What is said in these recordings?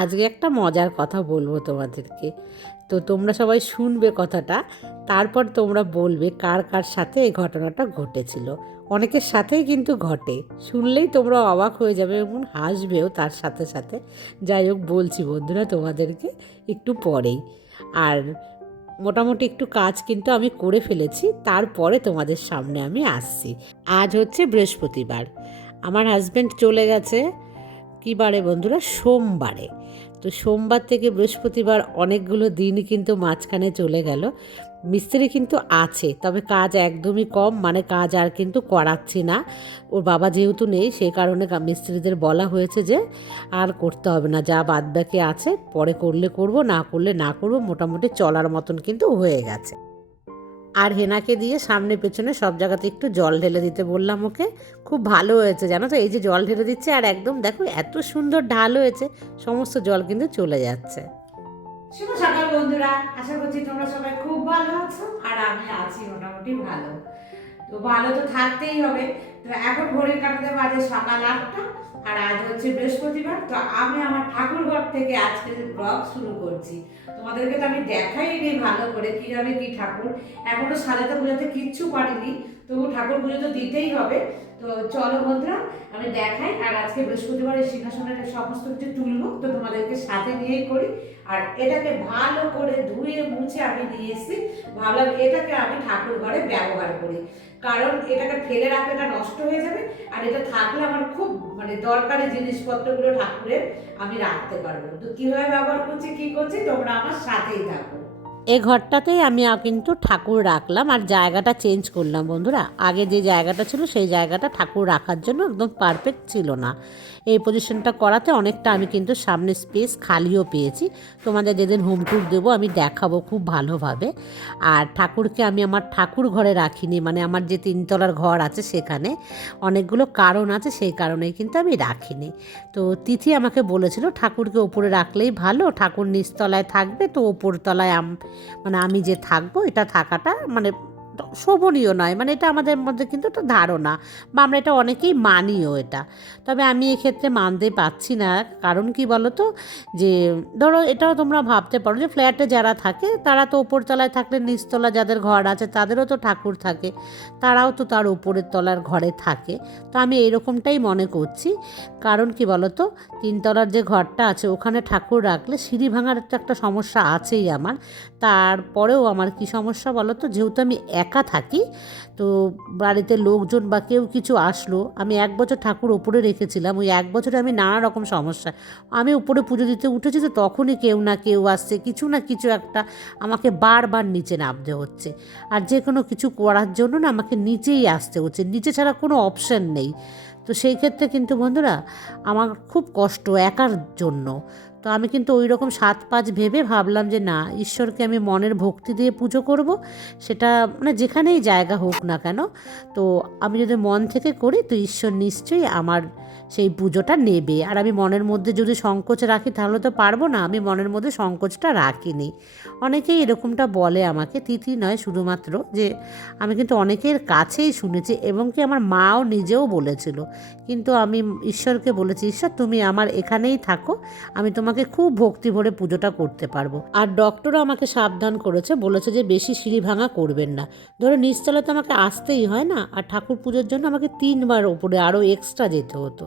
আজকে একটা মজার কথা বলবো তোমাদেরকে। তো তোমরা সবাই শুনবে কথাটা, তারপর তোমরা বলবে কার কার সাথে এই ঘটনাটা ঘটেছিল। অনেকের সাথেই কিন্তু ঘটে, শুনলেই তোমরা অবাক হয়ে যাবে এবং হাসবেও তার সাথে সাথে। যাই হোক, বলছি বন্ধুরা তোমাদেরকে একটু পরেই। আর মোটামুটি একটু কাজ কিন্তু আমি করে ফেলেছি, তারপরে তোমাদের সামনে আমি আসছি। আজ হচ্ছে বৃহস্পতিবার, আমার হাজব্যান্ড চলে গেছে কী বারে বন্ধুরা, সোমবারে। তো সোমবার থেকে বৃহস্পতিবার অনেকগুলো দিনই কিন্তু মাঝখানে চলে গেল। মিস্ত্রি কিন্তু আছে, তবে কাজ একদমই কম, মানে কাজ আর কিন্তু করাচ্ছি না। ওর বাবা যেহেতু নেই, সেই কারণে মিস্ত্রিদের বলা হয়েছে যে আর করতে হবে না, যা বাদবাকি আছে পরে করলে করব, না করলে না করব, মোটামুটি চলার মতন কিন্তু হয়ে গেছে। আর হেনাকে দিয়ে সামনে পেছনে সব জায়গাতে একটু জল ঢেলে দিতে বললাম ওকে। খুব ভালো হয়েছে জানো তো, এই যে জল ঢেলে দিচ্ছে আর একদম দেখো এত সুন্দর ঢাল হয়েছে, সমস্ত জল কিন্তু চলে যাচ্ছে। শুভ সকাল বন্ধুরা, আশা করছি তোমরা সবাই খুব ভালো আছো আর আমি আছি মোটামুটি ভালো। তো ভালো তো থাকতেই হবে। তো এখন ঘড়ির কাঁটাতে বাজে সকাল 8টা, আর আজ হচ্ছে বৃহস্পতিবার। তো আমি আমার ঠাকুর ঘর থেকে আজকে ব্লগ শুরু করছি। তোমাদেরকে তো আমি দেখাইনি ভালো করে কিভাবে কি ঠাকুর, এখনো সাজাতে বোঝাতে কিচ্ছু পারিনি, তবু ঠাকুর পুজো তো দিতেই হবে। তো চলো বন্ধুরা আমি দেখাই। আর আজকে বৃহস্পতিবার এই সিংহাসনের সমস্ত কিছু তুলবো, তো তোমাদেরকে সাথে নিয়েই করি। আর এটাকে ভালো করে ধুয়ে মুছে আমি নিয়ে এসেছি, ভাবলাম এটাকে আমি ঠাকুর ঘরে ব্যবহার করি, কারণ এটাকে ফেলে রাখলে এটা নষ্ট হয়ে যাবে। আর এটা থাকলে আমার খুব মানে দরকারি জিনিসপত্রগুলো ঠাকুরের আমি রাখতে পারবো। তো কীভাবে ব্যবহার করছি কী করছি তোমরা আমার সাথেই থাকো। এই ঘরটাতেই আমি কিন্তু ঠাকুর রাখলাম, আর জায়গাটা চেঞ্জ করলাম বন্ধুরা। আগে যে জায়গাটা ছিল সেই জায়গাটা ঠাকুর রাখার জন্য একদম পারফেক্ট ছিল না। এই পজিশনটা করাতে অনেকটা আমি কিন্তু সামনে স্পেস খালিও পেয়েছি। তোমাদের যেদিন হোম ট্যুর দেবো আমি দেখাবো খুব ভালোভাবে। আর ঠাকুরকে আমি আমার ঠাকুর ঘরে রাখিনি, মানে আমার যে 3তলার ঘর আছে সেখানে অনেকগুলো কারণ আছে, সেই কারণেই কিন্তু আমি রাখিনি। তো তিথি আমাকে বলেছিল ঠাকুরকে ওপরে রাখলেই ভালো, ঠাকুর নিচতলায় থাকবে, তো ওপরতলায় মানে আমি যে থাকবো এটা থাকাটা মানে শোভনীয় নয়, মানে এটা আমাদের মধ্যে কিন্তু একটা ধারণা, বা আমরা এটা অনেকেই মানিও এটা। তবে আমি এক্ষেত্রে মানতে পারছি না, কারণ কি বলো তো, যে ধরো এটাও তোমরা ভাবতে পারো যে ফ্ল্যাটে যারা থাকে তারা তো ওপরতলায় থাকলে নিচতলা যাদের ঘর আছে তাদেরও তো ঠাকুর থাকে, তারাও তো তার উপরের তলার ঘরে থাকে। তো আমি এরকমটাই মনে করছি, কারণ কি বলো তো, 3তলার যে ঘরটা আছে ওখানে ঠাকুর রাখলে সিঁড়ি ভাঙার তো একটা সমস্যা আছেই আমার। তারপরেও আমার কি সমস্যা বলো তো, যেহেতু আমি একা থাকি, তো বাড়িতে লোকজন বা কেউ কিছু আসলো, আমি 1 বছর ঠাকুর ওপরে রেখেছিলাম, ওই 1 বছরে আমি নানা রকম সমস্যা, আমি উপরে পুজো দিতে উঠেছি তো তখনই কেউ না কেউ আসছে, কিছু না কিছু একটা আমাকে বারবার নিচে নামতে হচ্ছে। আর যে কোনো কিছু করার জন্য না আমাকে নিচেই আসতে হচ্ছে, নিচে ছাড়া কোনো অপশান নেই। তো সেই ক্ষেত্রে কিন্তু বন্ধুরা আমার খুব কষ্ট একার জন্য। তো আমি কিন্তু ওই রকম 7-5 ভেবে ভাবলাম যে না, ঈশ্বরকে আমি মনের ভক্তি দিয়ে পুজো করব, সেটা মানে যেখানেই জায়গা হোক না কেন। তো আমি যদি মন থেকে করি তো ঈশ্বর নিশ্চয়ই আমার সেই পুজোটা নেবে। আর আমি মনের মধ্যে যদি সংকোচ রাখি তাহলে তো পারবো না, আমি মনের মধ্যে সংকোচটা রাখিনি। অনেকেই এরকমটা বলে আমাকে, তিথি নয় শুধুমাত্র, যে আমি কিন্তু অনেকের কাছেই শুনেছি, এবং কি আমার মাও নিজেও বলেছিল। কিন্তু আমি ঈশ্বরকে বলেছি, ঈশ্বর তুমি আমার এখানেই থাকো, আমি তোমাকে খুব ভক্তি ভরে পুজোটা করতে পারবো। আর ডক্টরও আমাকে সাবধান করেছে, বলেছে যে বেশি সিঁড়ি ভাঙা করবেন না। ধরো নিচতলায় তো আমাকে আসতেই হয় না, আর ঠাকুর পুজোর জন্য আমাকে 3বার ওপরে আরও এক্সট্রা যেতে হতো।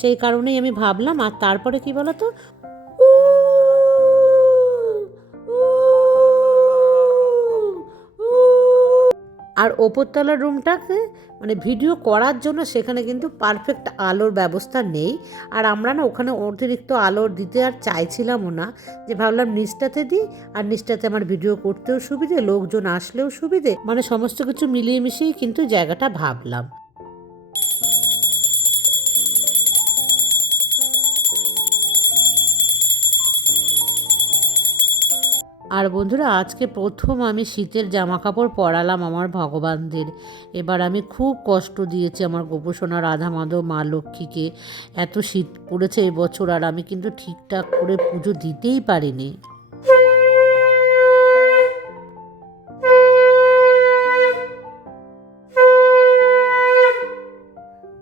সেই কারণেই আমি ভাবলাম। আর তারপরে কি বলতো, আর ওপরতলার রুমটাকে মানে ভিডিও করার জন্য সেখানে কিন্তু পারফেক্ট আলোর ব্যবস্থা নেই। আর আমরা না ওখানে অতিরিক্ত আলো দিতে আর চাইছিলামও না, যে ভাবলাম নিচটাতে দিই, আর নিচটাতে আমার ভিডিও করতেও সুবিধে, লোকজন আসলেও সুবিধে, মানে সমস্ত কিছু মিলিয়ে মিশিয়ে কিন্তু জায়গাটা ভাবলাম। আর বন্ধুরা আজকে প্রথম আমি শীতের জামা কাপড় পরালাম আমার ভগবানদের। এবার আমি খুব কষ্ট দিয়েছি আমার গোপসোনা রাধা মাধব মা লক্ষ্মীকে। এত শীত পড়েছে এবছর, আর আমি কিন্তু ঠিকঠাক করে পুজো দিতেই পারিনি।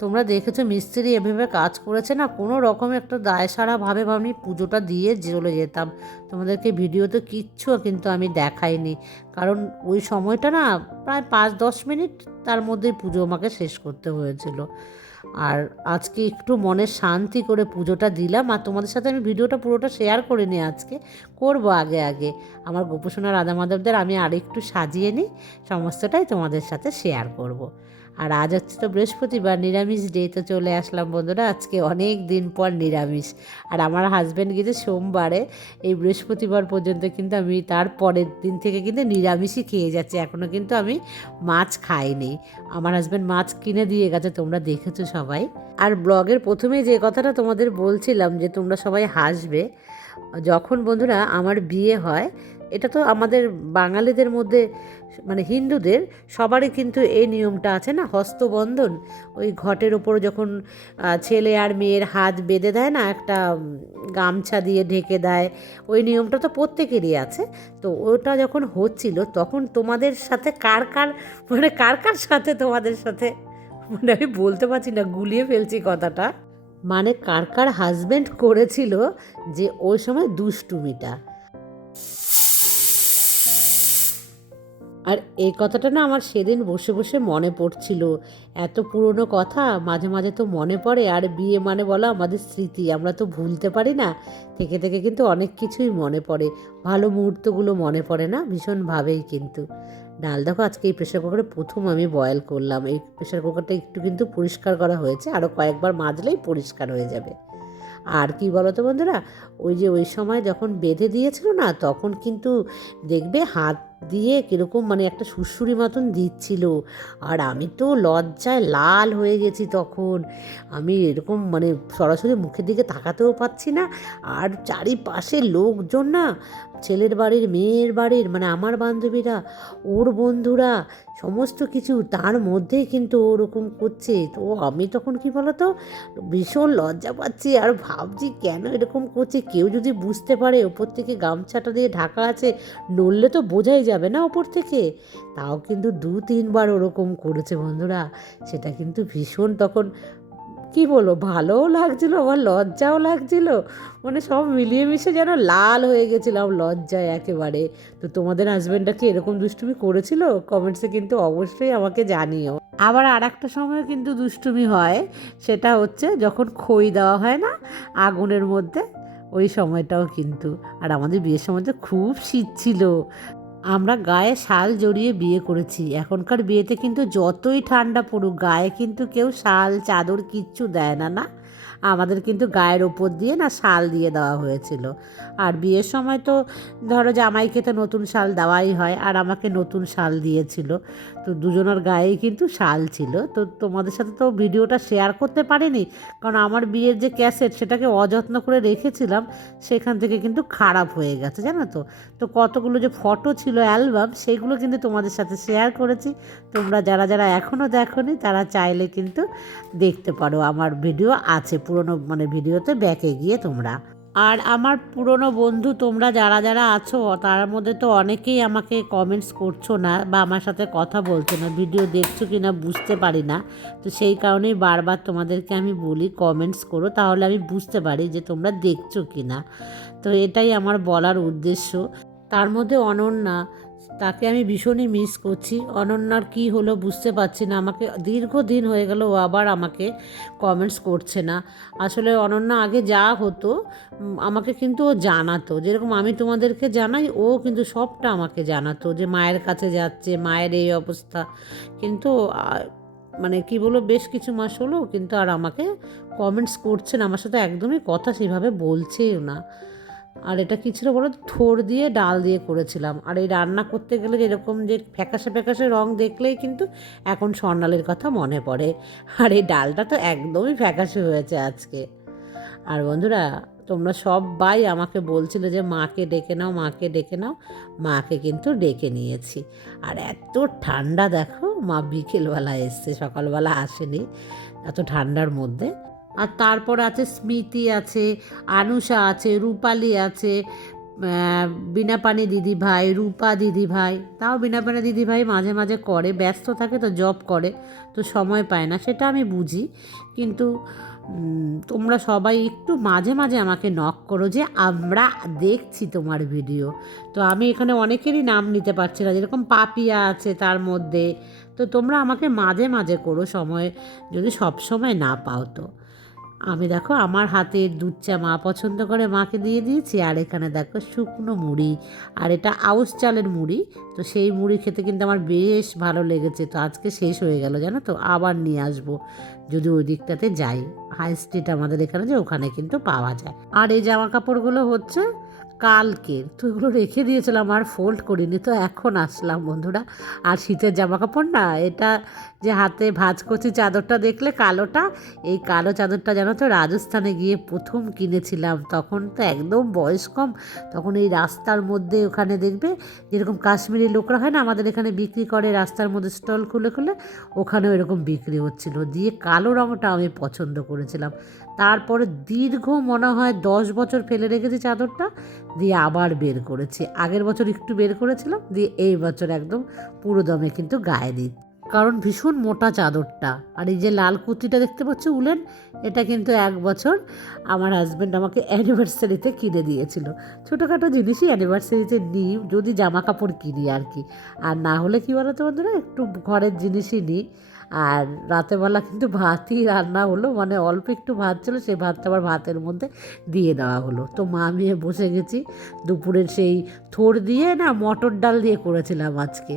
তোমরা তোমরা দেখেছো মিস্ত্রি এভাবে কাজ করেছে না, কোনো রকম একটা দায় সারাভাবে আমি পুজোটা দিয়ে চলে যেতাম। তোমাদেরকে ভিডিওতে কিচ্ছু কিন্তু আমি দেখাইনি, কারণ ওই সময়টা না প্রায় 5-10 মিনিট তার মধ্যেই পুজো আমাকে শেষ করতে হয়েছিল। আর আজকে একটু মনে শান্তি করে পুজোটা দিলাম, আর তোমাদের সাথে আমি ভিডিওটা পুরোটা শেয়ার করিনি, আজকে করব আগে আগে। আমার গোপসোনা রাধা মাধবদের আমি আরেকটু সাজিয়ে নিই, সমস্তটাই তোমাদের সাথে শেয়ার করব। আর আজ হচ্ছে তো বৃহস্পতিবার, নিরামিষ ডে, তো চলে আসলাম বন্ধুরা আজকে অনেক দিন পর নিরামিষ। আর আমার হাজব্যান্ড গেছে সোমবারে, এই বৃহস্পতিবার পর্যন্ত কিন্তু আমি তার পরের দিন থেকে কিন্তু নিরামিষই খেয়ে যাচ্ছি, এখনও কিন্তু আমি মাছ খাইনি। আমার হাজব্যান্ড মাছ কিনে দিয়ে গেছে, তোমরা দেখেছো সবাই। আর ব্লগের প্রথমেই যে কথাটা তোমাদের বলছিলাম যে তোমরা সবাই হাসবে, যখন বন্ধুরা আমার বিয়ে হয়, এটা তো আমাদের বাঙালিদের মধ্যে মানে হিন্দুদের সবারই কিন্তু এই নিয়মটা আছে না, হস্তবন্ধন। ওই ঘটের ওপর যখন ছেলে আর মেয়ের হাত বেঁধে দেয় না, একটা গামছা দিয়ে ঢেকে দেয়, ওই নিয়মটা তো প্রত্যেকেরই আছে। তো ওটা যখন হচ্ছিল তখন তোমাদের সাথে কার কার সাথে তোমাদের সাথে, মানে আমি বলতে পারছি না, গুলিয়ে ফেলছি কথাটা, মানে কার হাজব্যান্ড করেছিল যে ওই সময় দুষ্টুমিটা। আর এই কথাটা না আমার সেদিন বসে বসে মনে পড়ছিল, এত পুরনো কথা মাঝে মাঝে তো মনে পড়ে। আর বিয়ে মানে বলো আমাদের স্মৃতি, আমরা তো ভুলতে পারি না, থেকে থেকে কিন্তু অনেক কিছুই মনে পড়ে, ভালো মুহূর্তগুলো মনে পড়ে না ভীষণভাবেই। কিন্তু ডাল দেখো আজকে এই প্রেশার কুকারে প্রথম আমি বয়েল করলাম, এই প্রেশার কুকারটা একটু কিন্তু পরিষ্কার করা হয়েছে, আরও কয়েকবার মাজলেই পরিষ্কার হয়ে যাবে। আর কি বলো তো বন্ধুরা, ওই সময় যখন বেঁধে দিয়েছিল না, তখন কিন্তু দেখবে হাত দিয়ে কীরকম মানে একটা সুড়সুড়ি মতন দিচ্ছিল, আর আমি তো লজ্জায় লাল হয়ে গেছি তখন। আমি এরকম মানে সরাসরি মুখের দিকে তাকাতেও পাচ্ছি না, আর চারিপাশে লোকজন না, ছেলের বাড়ির মেয়ের বাড়ির মানে আমার বান্ধবীরা, ওর বন্ধুরা, সমস্ত কিছু তার মধ্যেই কিন্তু ওরকম করছে। তো আমি তখন কি বলতো ভীষণ লজ্জা পাচ্ছি, আর ভাবছি কেন এরকম করছে, কেউ যদি বুঝতে পারে ওপর থেকে গামছাটা দিয়ে ঢাকা আছে, নড়লে তো বোঝাই যাবে না ওপর থেকে। তাও কিন্তু 2-3 বার ওরকম করেছে বন্ধুরা, সেটা কিন্তু ভীষণ তখন কি বলো ভালোও লাগছিল, আমার লজ্জাও লাগছিল, মানে সব মিলিয়ে মিশে যেন লাল হয়ে গেছিলাম লজ্জায় একেবারে। তো তোমাদের হাজব্যান্ডটা কি এরকম দুষ্টুমি করেছিল? কমেন্টসে কিন্তু অবশ্যই আমাকে জানিও। আবার আর একটা সময় কিন্তু দুষ্টুমি হয়, সেটা হচ্ছে যখন খই দেওয়া হয় না আগুনের মধ্যে, ওই সময়টাও কিন্তু। আর আমাদের বিয়ের সময় তো খুব শীত ছিল, আমরা গায়ে শাল জড়িয়ে বিয়ে করেছি। এখনকার বিয়েতে কিন্তু যতই ঠান্ডা পড়ুক গায়ে কিন্তু কেউ শাল চাদর কিচ্ছু দেয় না, না, আমাদের কিন্তু গায়ের ওপর দিয়ে না শাল দিয়ে দেওয়া হয়েছিল। আর বিয়ের সময় তো ধরো জামাইকে তো নতুন শাল দেওয়াই হয়, আর আমাকে নতুন শাল দিয়েছিল, তো দুজনের গায়েই কিন্তু শাল ছিল। তো তোমাদের সাথে তো ভিডিওটা শেয়ার করতে পারিনি, কারণ আমার বিয়ের যে ক্যাসেট সেটাকে অযত্ন করে রেখেছিলাম, সেখান থেকে কিন্তু খারাপ হয়ে গেছে জানো তো। তো কতগুলো যে ফটো ছিল অ্যালবাম, সেগুলো কিন্তু তোমাদের সাথে শেয়ার করেছি। তোমরা যারা যারা এখনও দেখোনি তারা চাইলে কিন্তু দেখতে পারো, আমার ভিডিও আছে পুরনো মানে ভিডিওতে ব্যাকে গিয়ে তোমরা। আর আমার পুরনো বন্ধু তোমরা যারা যারা আছো তার মধ্যে তো অনেকেই আমাকে কমেন্টস করছো না বা আমার সাথে কথা বলছো না, ভিডিও দেখছো কি না বুঝতে পারি না। তো সেই কারণেই বারবার তোমাদেরকে আমি বলি কমেন্টস করো, তাহলে আমি বুঝতে পারি যে তোমরা দেখছো কি না। তো এটাই আমার বলার উদ্দেশ্য। তার মধ্যে অনন্যা, তাকে আমি ভীষণই মিস করছি। অনন্যার কি হলো বুঝতে পারছি না, আমাকে দীর্ঘদিন হয়ে গেল ও আবার আমাকে কমেন্টস করছে না। আসলে অনন্যা আগে যা হতো আমাকে কিন্তু ও জানাতো, যেরকম আমি তোমাদেরকে জানাই, ও কিন্তু সবটা আমাকে জানাতো যে মায়ের কাছে যাচ্ছে, মায়ের এই অবস্থা। কিন্তু মানে কি বলবো, বেশ কিছু মাস হলো কিন্তু আর আমাকে কমেন্টস করছে না, আমার সাথে একদমই কথা সেভাবে বলছেও না। আর এটা কী ছিল বলো, থোড় দিয়ে ডাল দিয়ে করেছিলাম। আর এই রান্না করতে গেলে যেরকম যে ফ্যাকাশে ফ্যাকাশে রং দেখলেই কিন্তু এখন স্বর্ণালীর কথা মনে পড়ে। আর এই ডালটা তো একদমই ফ্যাকাশে হয়েছে আজকে। আর বন্ধুরা তোমরা সবাই আমাকে বলছিলে যে মাকে ডেকে নাও, মাকে ডেকে নাও, মাকে কিন্তু ডেকে নিয়েছি। আর এত ঠান্ডা দেখো, মা বিকেলবেলা এসছে, সকালবেলা আসেনি এত ঠান্ডার মধ্যে। আর তারপর আছে স্মৃতি আছে, আনুষা আছে, রূপালি আছে, বিনা পানি দিদিভাই, রূপা দিদিভাই, তাও বিনা পানি দিদিভাই মাঝে মাঝে করে, ব্যস্ত থাকে তো, জব করে তো সময় পায় না, সেটা আমি বুঝি। কিন্তু তোমরা সবাই একটু মাঝে মাঝে আমাকে নক করো যে আমরা দেখছি তোমার ভিডিও। তো আমি এখানে অনেকেরই নাম নিতে পারছি না, যেরকম পাপিয়া আছে তার মধ্যে। তো তোমরা আমাকে মাঝে মাঝে করো, সময় যদি সব সময় না পাও তো। আমি দেখো আমার হাতের দুধ চা মা পছন্দ করে, মাকে দিয়ে দিয়েছি। আর এখানে দেখো শুকনো মুড়ি, আর এটা আউশ চালের মুড়ি। তো সেই মুড়ি খেতে কিন্তু আমার বেশ ভালো লেগেছে। তো আজকে শেষ হয়ে গেল জানো তো, আবার নিয়ে আসবো যদি ওই দিকটাতে যাই। হাই স্ট্রিট আমাদের এখানে, যে ওখানে কিন্তু পাওয়া যায়। আর এই জামা কাপড়গুলো হচ্ছে কালকের, তো এগুলো রেখে দিয়েছিলাম আর ফোল্ড করিনি, তো এখন আসলাম বন্ধুরা। আর শীতের জামা কাপড় না, এটা যে হাতে ভাঁজ করছি চাদরটা দেখলে কালোটা, এই কালো চাদরটা জানো তো রাজস্থানে গিয়ে প্রথম কিনেছিলাম। তখন তো একদম বয়স কম, তখন এই রাস্তার মধ্যে ওখানে দেখবে যেরকম কাশ্মীরি লোকরা হয় না, আমাদের এখানে বিক্রি করে রাস্তার মধ্যে স্টল খুলে খুলে, ওখানেও এরকম বিক্রি হচ্ছিল। দিয়ে কালো রঙটা আমি পছন্দ করেছিলাম। তারপরে দীর্ঘ মনে হয় 10 বছর ফেলে রেখেছি চাদরটা, দিয়ে আবার বের করেছি। আগের বছর একটু বের করেছিলাম, দিয়ে এই বছর একদম পুরো দমে কিন্তু গায়ে দিই, কারণ ভীষণ মোটা চাদরটা। আর এই যে লাল কুর্তিটা দেখতে পাচ্ছ উলেন, এটা কিন্তু 1 বছর আমার হাজব্যান্ড আমাকে অ্যানিভার্সারিতে কিনে দিয়েছিল। ছোটোখাটো জিনিসই অ্যানিভার্সারিতে নিই, যদি জামা কাপড় কিনি আর কি। আর না হলে কী বলো তো বন্ধুরা, একটু ঘরের জিনিসই নিই। আর রাতেরবেলা কিন্তু ভাতই রান্না হলো, মানে অল্প একটু ভাত ছিল, সেই ভাতটা আবার ভাতের মধ্যে দিয়ে দেওয়া হলো। তো মা মেয়ে বসে গেছি, দুপুরের সেই থোড় দিয়ে না মটর ডাল দিয়ে করেছিলাম আজকে।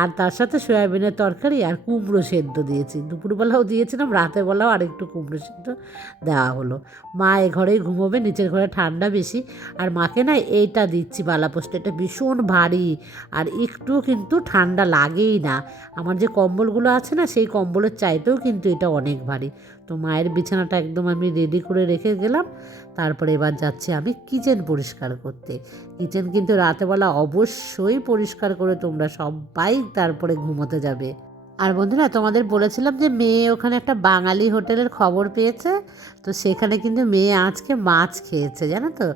আর তার সাথে সয়াবিনের তরকারি আর কুমড়ো সেদ্ধ দিয়েছি, দুপুরবেলাও দিয়েছিলাম, রাতের বেলাও আরেকটু কুমড়ো সেদ্ধ দেওয়া হলো। মা এ ঘরেই ঘুমোবে, নিচের ঘরে ঠান্ডা বেশি। আর মাকে না এইটা দিচ্ছি বালাপোস্ট, এটা ভীষণ ভারী, আর একটু কিন্তু ঠান্ডা লাগেই না। আমার যে কম্বলগুলো আছে না, সেই কম্বলের চাইতেও কিন্তু এটা অনেক ভারী। তো মায়ের বিছানাটা একদম আমি রেডি করে রেখে গেলাম। তারপরে এবার যাচ্ছি আমি কিচেন পরিষ্কার করতে। কিচেন কিন্তু রাতেবেলা অবশ্যই পরিষ্কার করে তোমরা সবাই তারপরে ঘুমোতে যাবে। আর বন্ধুরা, তোমাদের বলেছিলাম যে মেয়ে ওখানে একটা বাঙালি হোটেলের খবর পেয়েছে, তো সেখানে কিন্তু মেয়ে আজকে মাছ খেয়েছে জানো তো।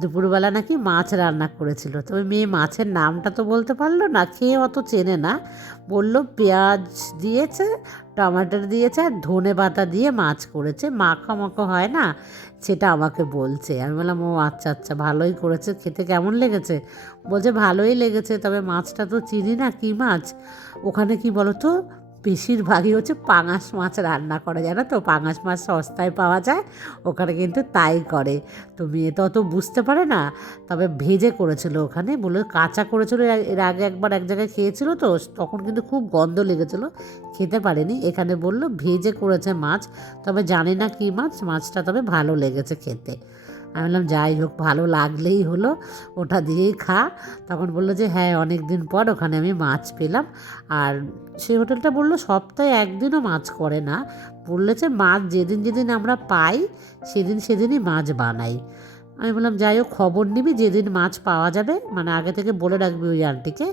দুপুরবেলা নাকি মাছ রান্না করেছিল, তবে মেয়ে মাছের নামটা তো বলতে পারলো না, খেয়ে অত চেনে না। বললো পেঁয়াজ দিয়েছে, টমাটোর দিয়েছে, আর ধনে পাতা দিয়ে মাছ করেছে, মাখা মাখো হয় না, সেটা আমাকে বলছে। আমি বললাম ও আচ্ছা আচ্ছা, ভালোই করেছে, খেতে কেমন লেগেছে? বলছে ভালোই লেগেছে, তবে মাছটা তো চিনি না কী মাছ। ওখানে কি বলো তো, বেশিরভাগই হচ্ছে পাঙাশ মাছ রান্না করে জানো তো, পাঙাশ মাছ সস্তায় পাওয়া যায়, ওখানে কিন্তু তাই করে। তো মেয়ে তো অত বুঝতে পারে না, তবে ভেজে করেছিল ওখানে, বলে কাঁচা করেছিল, এর আগে একবার এক জায়গায় খেয়েছিল তো, তখন কিন্তু খুব গন্ধ লেগেছিলো, খেতে পারেনি। এখানে বললো ভেজে করেছে মাছ, তবে জানি না কী মাছ, মাছটা তবে ভালো লেগেছে খেতে। আমি বললাম যাই হোক, ভালো লাগলেই হলো, ওটা দিয়েই খা। তখন বললো যে হ্যাঁ, অনেক দিন পর ওখানে আমি মাছ পেলাম। আর সেই হোটেলটা বললো সপ্তাহে একদিনও মাছ করে না, বললেছে মাছ যেদিন যেদিন আমরা পাই সেদিন সেদিনই মাছ বানাই। আমি বললাম যাই হোক, খবর নিবি যেদিন মাছ পাওয়া যাবে, মানে আগে থেকে বলে রাখবি ওই আন্টিকে,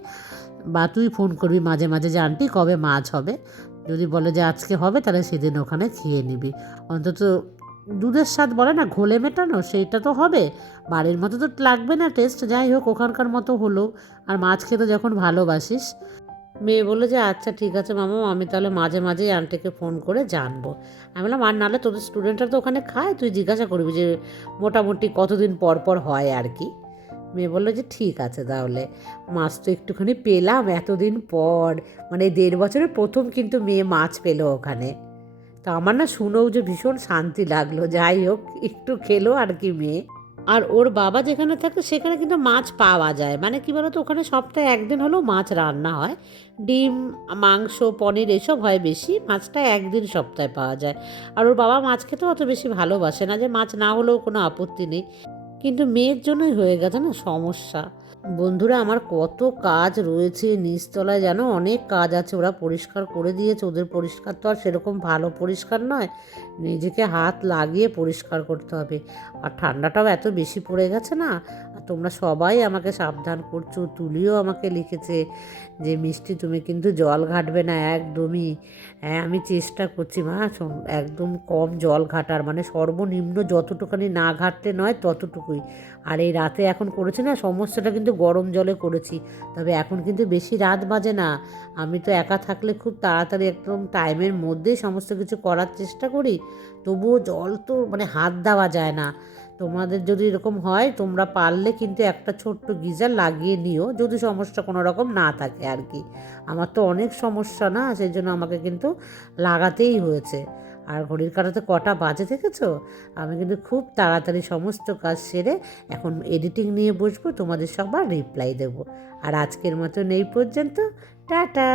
বা তুই ফোন করবি মাঝে মাঝে যে আন্টি কবে মাছ হবে। যদি বলে যে আজকে হবে, তাহলে সেদিন ওখানে খেয়ে নিবি। অন্তত দুধের স্বাদ বলে না, ঘোলে মেটানো, সেইটা তো হবে, বাড়ির মতো তো লাগবে না টেস্ট। যাই হোক, ওখানকার মতো হলো। আর মাছ খেতে যখন ভালোবাসিস। মেয়ে বললো যে আচ্ছা ঠিক আছে মামা, আমি তাহলে মাঝে মাঝেই আন্টিকে ফোন করে জানবো। আমি বললাম আর নাহলে তোদের স্টুডেন্টরা তো ওখানে খায়, তুই জিজ্ঞাসা করবি যে মোটামুটি কতদিন পর পর হয় আর কি। মেয়ে বললো যে ঠিক আছে তাহলে। মাছ তো একটুখানি পেলাম এতদিন পর, মানে 1.5 বছরের প্রথম কিন্তু মেয়ে মাছ পেলো ওখানে। তা আমার না শুনেও যে ভীষণ শান্তি লাগলো। যাই হোক, একটু খেলো আর কি মেয়ে। আর ওর বাবা যেখানে থাকে সেখানে কিন্তু মাছ পাওয়া যায়, মানে কী বলতো, ওখানে সপ্তাহে একদিন হলেও মাছ রান্না হয়। ডিম, মাংস, পনির এসব হয় বেশি, মাছটা একদিন সপ্তাহে পাওয়া যায়। আর ওর বাবা মাছ খেতে অত বেশি ভালোবাসে না, যে মাছ না হলেও কোনো আপত্তি নেই, কিন্তু মেয়ের জন্যই হয়ে গেছে না সমস্যা। বন্ধুরা, আমার কত কাজ রয়েছে নিচতলায়, জানো অনেক কাজ আছে। ওরা পরিষ্কার করে দিয়েছে, ওদের পরিষ্কার তো আর সেরকম ভালো পরিষ্কার নয়, নিজেকে হাত লাগিয়ে পরিষ্কার করতে হবে। আর ঠান্ডাটাও এত বেশি পড়ে গেছে না। আর তোমরা সবাই আমাকে সাবধান করছো, তুলিও আমাকে লিখেছে যে মিষ্টি তুমি কিন্তু জল ঘাটবে না একদমই। হ্যাঁ, আমি চেষ্টা করছি মা, একদম কম জল ঘাটার, মানে সর্বনিম্ন যতটুখানি না ঘাটতে নয় ততটুকুই। আর এই রাতে এখন করেছি না, সমস্যাটা কিন্তু গরম জলে করেছি। তবে এখন কিন্তু বেশি রাত বাজে না, আমি তো একা থাকলে খুব তাড়াতাড়ি একদম টাইমের মধ্যেই সমস্ত কিছু করার চেষ্টা করি। তবুও জল তো মানে হাত দেওয়া যায় না। তোমাদের যদি এরকম হয়, তোমরা পারলে কিন্তু একটা ছোট্ট গিজার লাগিয়ে নিও, যদি সমস্যা কোনো রকম না থাকে আর কি। আমার তো অনেক সমস্যা না, সেই জন্য আমাকে কিন্তু লাগাতেই হয়েছে। আর ঘড়ির কাঁটাতে কটা বাজে দেখেছো? আমি কিন্তু খুব তাড়াতাড়ি সমস্ত কাজ সেরে এখন এডিটিং নিয়ে বসবো, তোমাদের সবার রিপ্লাই দেবো। আর আজকের মতন এই পর্যন্ত, টাটা।